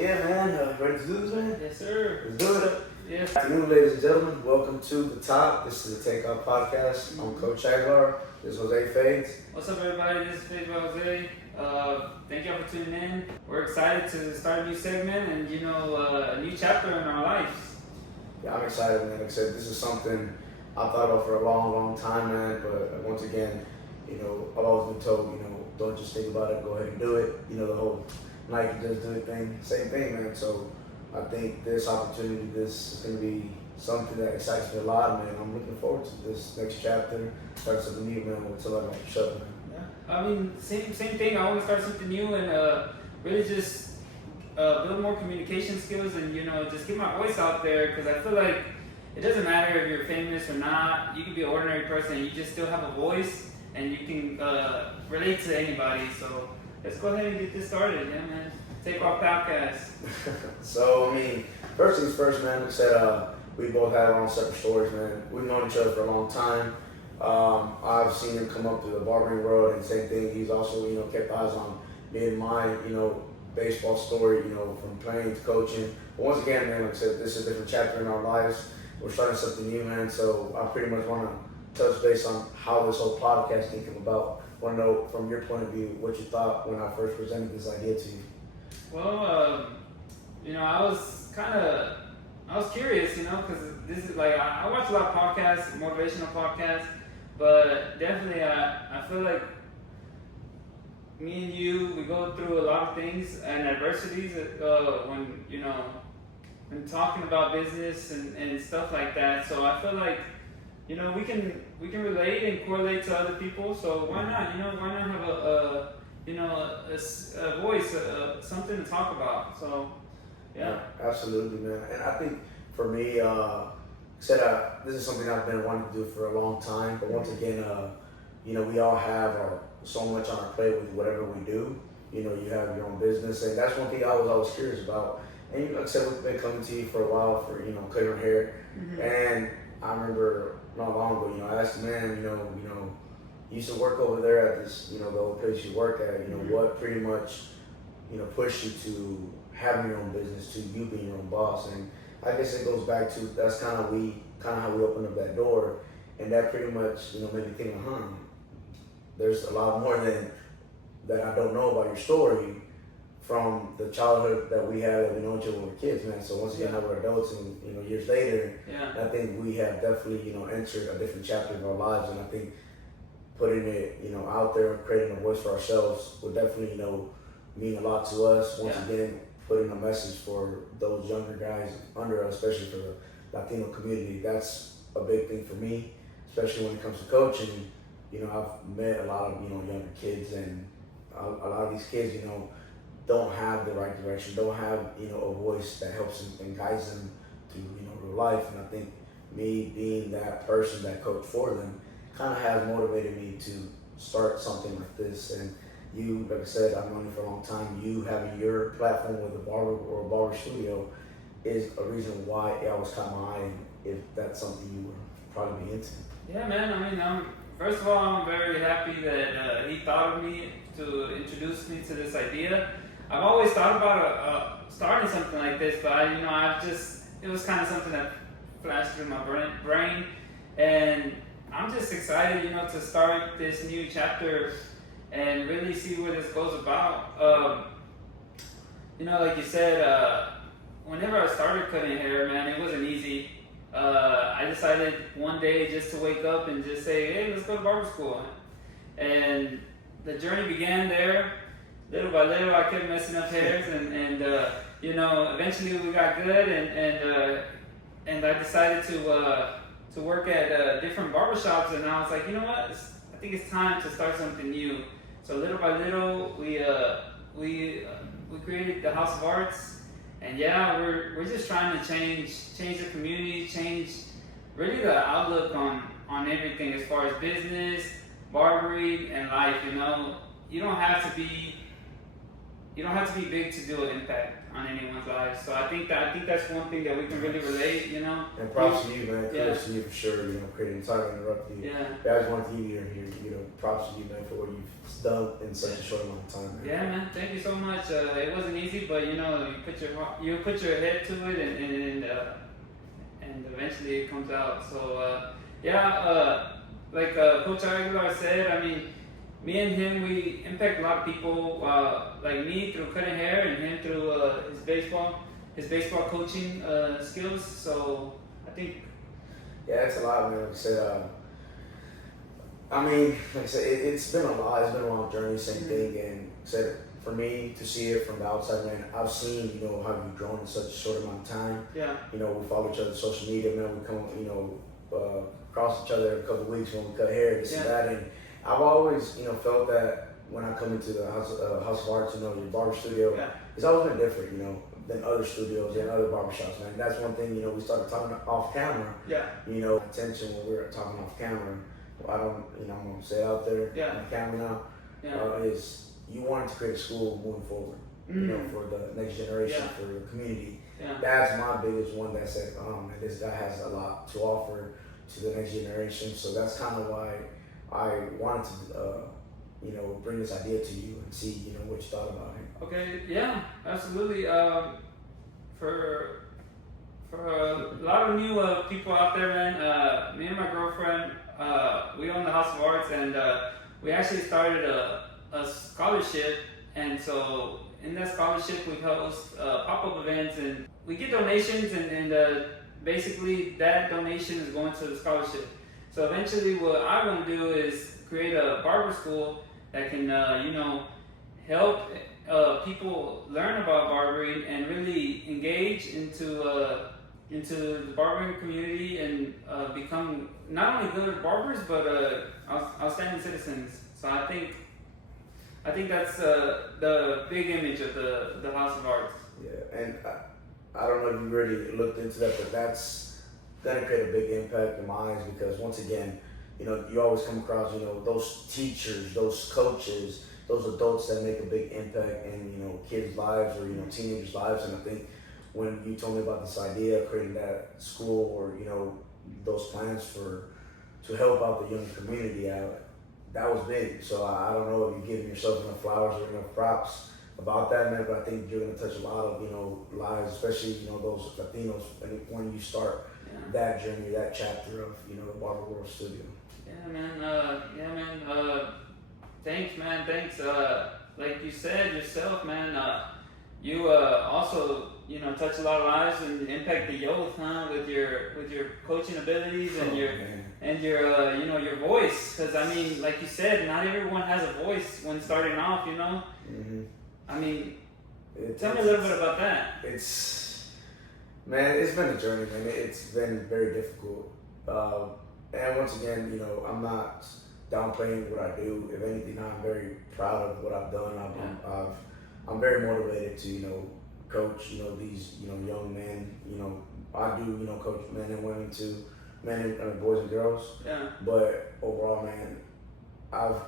Yeah, man. Ready to do this, man? Yes, sir. Let's do it. Yes. Good afternoon, ladies and gentlemen. Welcome to the Top. This is the T.O.P podcast. I'm Coach Aguilar. This is Jose Fades. What's up, everybody? This is Fade by Jose. Thank y'all for tuning in. We're excited to start a new segment and, a new chapter in our lives. Yeah, I'm excited, man. Like I said, this is something I've thought about for a long, long time, man. But once again, I've always been told, don't just think about it, go ahead and do it. The whole Nike just do it thing, same thing, man. So I think this opportunity, this is going to be something that excites me a lot, man. I'm looking forward to this next chapter. Start something new, man, with somebody like yourself, man. Yeah. I mean, same thing. I always start something new and really just build more communication skills and, just get my voice out there because I feel like it doesn't matter if you're famous or not. You can be an ordinary person and you just still have a voice and you can relate to anybody. So let's go ahead and get this started, yeah, man. Take our podcast. So, first things first, man. Like I said, we both have our own separate stories, man. We've known each other for a long time. I've seen him come up through the barbering world, and same thing. He's also, kept eyes on me and my, baseball story, from playing to coaching. But once again, man, like I said, this is a different chapter in our lives. We're starting something new, man. So I pretty much want to touch base on how this whole podcast came about. I want to know from your point of view what you thought when I first presented this idea to you. Well, I was curious, because this is like, I watch a lot of podcasts, motivational podcasts, but definitely I feel like me and you, we go through a lot of things and adversities when talking about business and stuff like that. So I feel like, we can relate and correlate to other people. So why not? Why not have a voice, something to talk about? So yeah, absolutely, man. And I think for me, this is something I've been wanting to do for a long time. But once again, we all have so much on our plate with whatever we do. You have your own business, and that's one thing I was always curious about. And like I said, we've been coming to you for a while for cutting our hair, and I remember not long ago, I asked the man, you used to work over there at this, the old place you work at. What pretty much, pushed you to having your own business, to you being your own boss. And I guess it goes back to that's kind of how we opened up that door, and that pretty much made me think, there's a lot more that I don't know about your story from the childhood that we had that we know each other when we were kids, man. So once again, now we're adults, and years later, I think we have definitely entered a different chapter of our lives, and I think putting it out there and creating a voice for ourselves would definitely mean a lot to us. Once again, putting a message for those younger guys under us, especially for the Latino community. That's a big thing for me, especially when it comes to coaching. I've met a lot of younger kids, and a lot of these kids don't have the right direction, don't have a voice that helps them and guides them through real life. And I think me being that person, that coach for them, kind of has motivated me to start something like this. And you, like I said, I've known you for a long time. You having your platform with a barber or a barber studio is a reason why it always caught my eye, if that's something you would probably be into. Yeah, man. First of all, I'm very happy that he thought of me to introduce me to this idea. I've always thought about starting something like this, but it was kind of something that flashed through my brain, and I'm just excited, to start this new chapter and really see where this goes about. Like you said, whenever I started cutting hair, man, it wasn't easy. I decided one day just to wake up and just say, hey, let's go to barber school. And the journey began there. Little by little, I kept messing up hairs, and eventually we got good, and I decided to work at different barbershops, and I was like, I think it's time to start something new. So little by little, we created the House of Arts, and we're just trying to change the community, change really the outlook on everything as far as business, barbering, and life. You don't have to be you don't have to be big to do an impact on anyone's life. So I think that's one thing that we can really relate. You know. And props to you, man. Yeah. Kudos to you for sure. You know, creating. Sorry to interrupt you. Yeah. I just wanted to give you here. You know, props to you, man, for what you've done in such a short amount of time, man. Yeah, man. Thank you so much. It wasn't easy, but you know, you put your head to it, and eventually it comes out. So like Coach Aguilar said, I mean, me and him, we impact a lot of people. Like me through cutting hair, and him through his baseball coaching skills. So I think. Yeah, it's a lot, man. Like I said, I mean, like I said, it's been a lot. It's been a long journey, same thing. And like I said, for me to see it from the outside, man, I've seen, you know, how you've grown in such a short amount of time. Yeah. You know, we follow each other on social media, man. We come, you know, cross each other every couple of weeks when we cut hair, this and that. And I've always, you know, felt that when I come into the House of Arts, you know, your barber studio, it's always been different, you know, than other studios and other barbershops, man. That's one thing, you know, we started talking off camera. Yeah. You know, attention when we were talking off camera. I don't, you know, I'm gonna say out there on the camera now. Is you wanted to create a school moving forward, you know, for the next generation, for the community. That's my biggest one that said, oh man, this guy has a lot to offer to the next generation. So that's kind of why I wanted to, you know, bring this idea to you and see, you know, what you thought about it. Okay, yeah, absolutely. For a lot of new people out there, man, me and my girlfriend, we own the House of Arts, and we actually started a scholarship. And so in that scholarship, we host pop-up events, and we get donations, and basically that donation is going to the scholarship. So eventually what I want to do is create a barber school that can, you know, help people learn about barbering and really engage into the barbering community and become not only good barbers but outstanding citizens. So I think that's the big image of the House of Arts. Yeah, and I don't know if you really looked into that, but that's gonna create a big impact in my eyes, because once again, you know, you always come across, you know, those teachers, those coaches, those adults that make a big impact in, you know, kids' lives or, you know, teenagers' lives. And I think when you told me about this idea of creating that school, or, you know, those plans to help out the young community out, that was big. So I don't know if you're giving yourself enough flowers or enough props about that, man, but I think you're going to touch a lot of, you know, lives, especially, you know, those Latinos, when you start that journey, that chapter of, you know, the Barber World Studio. Yeah, man. Thanks, man. Thanks. Like you said yourself, man, you also, you know, touch a lot of lives and impact the youth, huh? With your coaching abilities and your you know, your voice. Because I mean, like you said, not everyone has a voice when starting off, you know. Mm-hmm. I mean, tell me a little bit about that. Man, it's been a journey, man. It's been very difficult. And once again, you know, I'm not downplaying what I do. If anything, I'm very proud of what I've done. I'm very motivated to, you know, coach, you know, these, you know, young men. You know, I do, you know, coach men and women too, boys and girls. Yeah. But overall, man, I've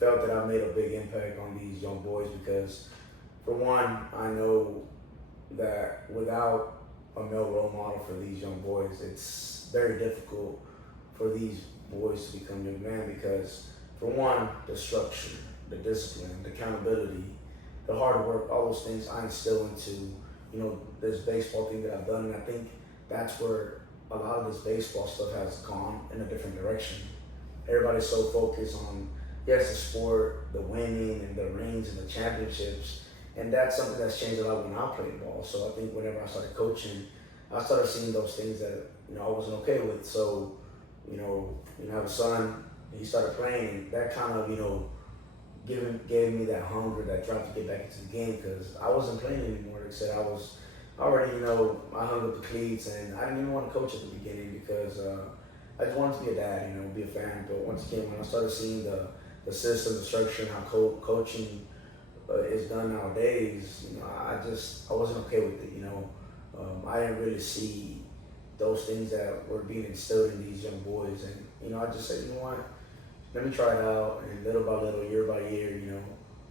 felt that I've made a big impact on these young boys, because for one, I know that without a male role model for these young boys, it's very difficult for these boys to become young men, because for one, the structure, the discipline, the accountability, the hard work, all those things I instill into, you know, this baseball thing that I've done. And I think that's where a lot of this baseball stuff has gone in a different direction. Everybody's so focused on, yes, the sport, the winning and the rings and the championships. And that's something that's changed a lot when I played ball. So I think whenever I started coaching, I started seeing those things that, you know, I wasn't okay with. So, you know, I have a son, he started playing. That kind of, you know, gave me that hunger, that drive to get back into the game, because I wasn't playing anymore. Like I said, I was already, you know, I hung up the cleats, and I didn't even want to coach at the beginning, because I just wanted to be a dad, you know, be a fan. But once again, when I started seeing the system, the structure, and how coaching is done nowadays, you know, I wasn't okay with it, you know. I didn't really see those things that were being instilled in these young boys. And, you know, I just said, you know what, let me try it out. And little by little, year by year, you know,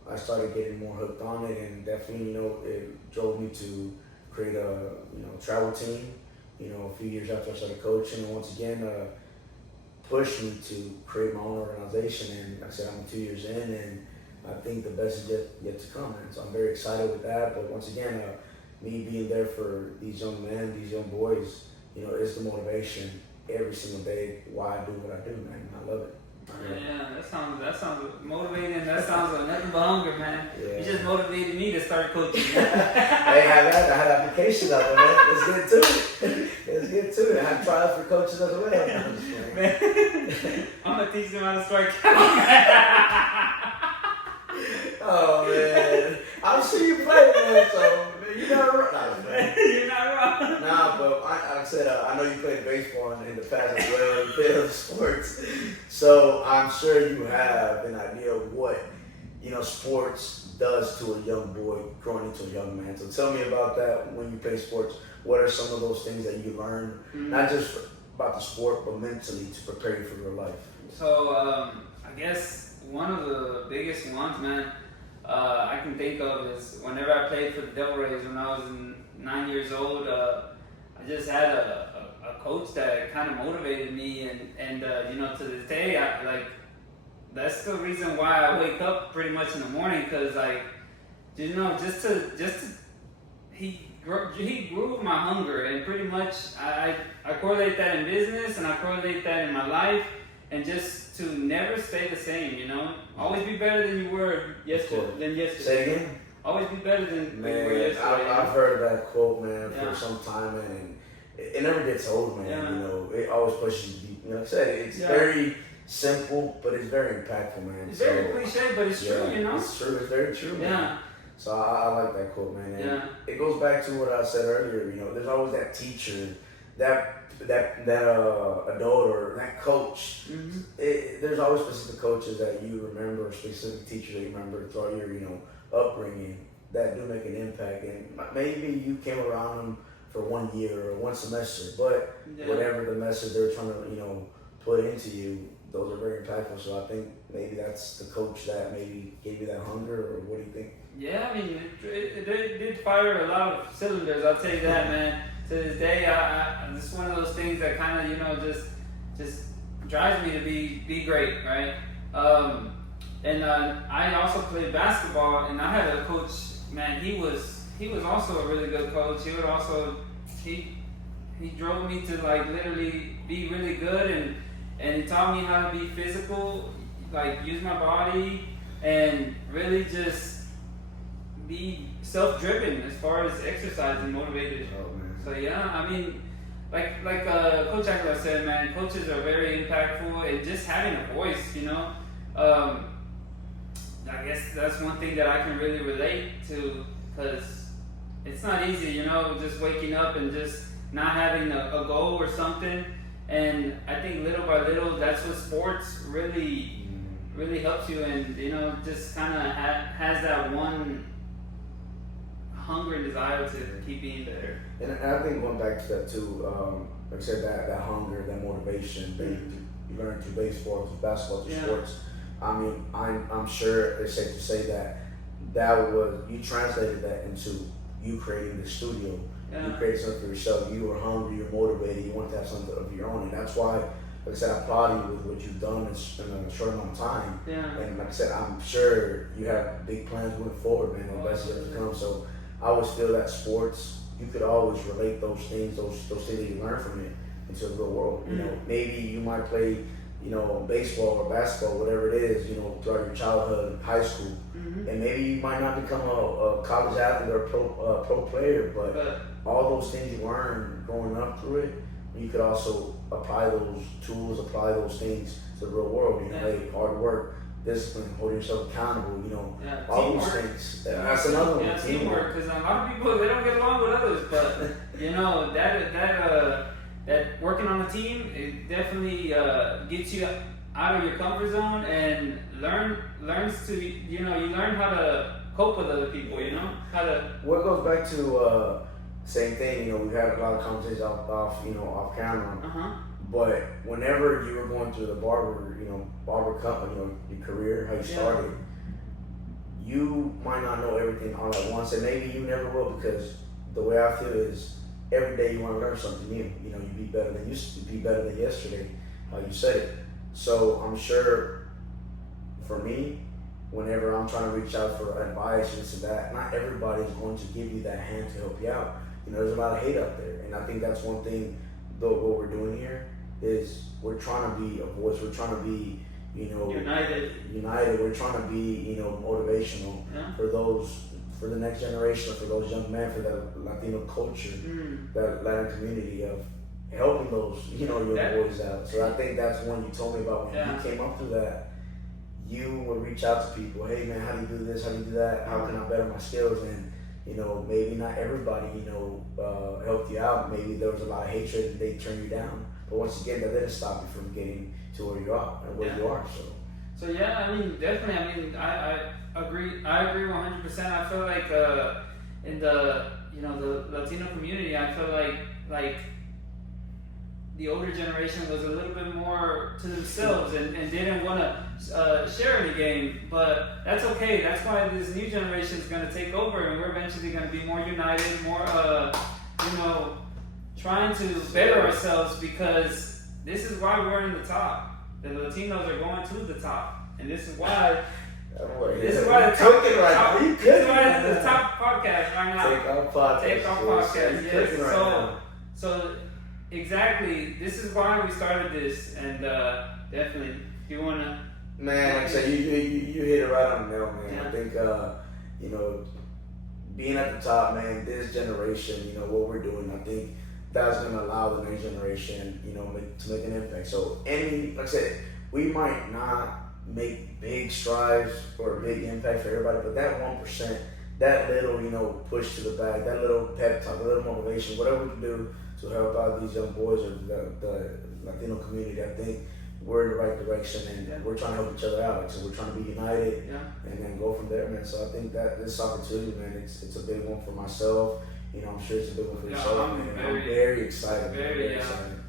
I started getting more hooked on it, and definitely, it drove me to create a, travel team. A few years after I started coaching, and once again, pushed me to create my own organization. And like I said, I'm 2 years in, and I think the best is yet to come. And so I'm very excited with that. But once again, me being there for these young men, these young boys, is the motivation every single day why I do what I do, man. I love it. Yeah, that sounds motivating. That sounds like nothing but hunger, man. Yeah. You just motivated me to start coaching. Hey, I had applications out there, man. Let's get to it. Let's get to it. I have trials for coaches as well. Man, I'm gonna teach them how to strike out. Oh man, I'm sure you play, man. So you're not wrong. You're not wrong. Nah, but like I said, I know you played baseball in the past as well. You played other sports, so I'm sure you have an idea of what sports does to a young boy growing into a young man. So tell me about that. When you play sports, what are some of those things that you learn, not just about the sport, but mentally to prepare you for your life? So I guess one of the biggest ones, man, I can think of is whenever I played for the Devil Rays when I was 9 years old. I just had a coach that kind of motivated me, and to this day, that's the reason why I wake up pretty much in the morning, because he grew my hunger, and pretty much I correlate that in business, and I correlate that in my life, and just to never stay the same, always be better than you were yesterday. Say it again. Always be better than Man, you were yesterday. I've heard that quote, man, Yeah. for some time, and it never gets old, man. Yeah. It always pushes you deep. Like I said, it's very simple, but it's very impactful, man. It's very cliche, but it's true, It's true. It's very true, man. Yeah. So I like that quote, man. And Yeah. it goes back to what I said earlier. There's always that teacher, that adult or that coach. Mm-hmm. There's always specific coaches that you remember, specific teachers that you remember throughout your upbringing that do make an impact. And maybe you came around them for 1 year or one semester, but whatever the message they're trying to put into you, those are very impactful. So I think maybe that's the coach that maybe gave you that hunger, or what do you think? Yeah, I mean, it did fire a lot of cylinders. I'll tell you that, man. To this day, it's one of those things that kind of just drives me to be great, right? And I also played basketball, and I had a coach. Man, he was also a really good coach. He drove me to literally be really good, and he taught me how to be physical, use my body, and really just be self-driven as far as exercise and motivated. Oh, man. So yeah, I mean, like Coach Aguilar said, man, coaches are very impactful, and just having a voice, I guess that's one thing that I can really relate to, because it's not easy, just waking up and just not having a goal or something. And I think little by little, that's what sports really helps you, and just kind of has that one hunger and desire to keep being better. And I think going back to that too, like I said, that hunger, that motivation, you learn through baseball, through basketball, through sports. I mean, I'm sure it's safe to say that was, you translated that into you creating the studio. Yeah. You created something for yourself. You were hungry, you're motivated, you wanted to have something of your own, and that's why, like I said, I applaud you with what you've done in a short amount of time. Yeah. And like I said, I'm sure you have big plans moving forward, man. The best is yet to come. So I always feel that sports, you could always relate those things that you learn from it into the real world. Maybe you might play, baseball or basketball, whatever it is, throughout your childhood, high school, and maybe you might not become a college athlete or a pro player, but all those things you learn growing up through it, you could also apply those tools, apply those things to the real world. Like hard work, discipline, holding yourself accountable, all those things. That's another one. Yeah, teamwork, because a lot of people, they don't get along with others, but that working on a team, it definitely gets you out of your comfort zone, and learns to, you learn how to cope with other people, how to. Well, it goes back to same thing. We had a lot of conversations off camera. But whenever you were going through the barber company, your career, how you started, you might not know everything all at once, and maybe you never will, because the way I feel is every day you want to learn something new. You know, you be better than yesterday. You said it. So I'm sure for me, whenever I'm trying to reach out for advice, this and that, not everybody is going to give you that hand to help you out. You know, there's a lot of hate out there, and I think that's one thing. Though what we're doing here is we're trying to be a voice. We're trying to be, you know, united. We're trying to be, you know, motivational for the next generation, for those young men, for the Latino culture, that Latin community of helping those, you know, young boys out. So I think that's one you told me about when you came up through that. You would reach out to people. Hey man, how do you do this? How do you do that? How can I better my skills? And you know, maybe not everybody, you know, helped you out. Maybe there was a lot of hatred and they turned you down. But once again, that didn't stop you from getting to where you are and where you are. So yeah, I mean, definitely. I mean, I agree. I agree 100%. I feel like in the, you know, the Latino community, I feel like the older generation was a little bit more to themselves and didn't want to share any game, but that's okay. That's why this new generation is going to take over, and we're eventually going to be more united, more, you know, trying to better ourselves, because this is why we're in the top. The Latinos are going to the top, and this is why. This is why the top podcast right now. Take our podcast. Yes. So exactly. This is why we started this, and definitely, you wanna. Man, like I said, you hit it right on the nail, man. Yeah. I think you know, being at the top, man. This generation, you know, what we're doing, I think that's gonna allow the next generation, you know, to make an impact. So, like I said, we might not make big strides or a big impact for everybody, but that 1%, that little, you know, push to the back, that little pep talk, a little motivation, whatever we can do to help out these young boys or the Latino community, I think we're in the right direction, and we're trying to help each other out. So we're trying to be united and then go from there, man. So I think that this opportunity, man, it's a big one for myself. You know, I'm sure it's a big one for yourself, man. I'm very excited. Very excited.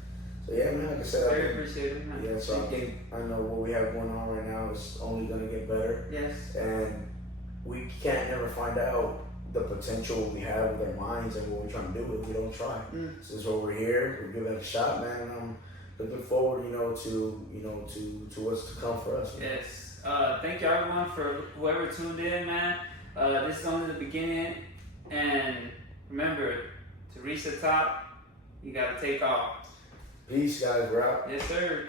So yeah, man, like I said, very appreciative, man. Yeah, so I know what we have going on right now is only gonna get better. Yes. And we can't never find out the potential we have with our minds and what we're trying to do if we don't try. So that's why we're here. We're giving it a shot, man. And I'm looking forward, to what's to come for us. Man. Yes. Thank you everyone for whoever tuned in, man. This is only the beginning, and remember, to reach the top, you gotta take off. Peace, guys. We're out. Yes, sir.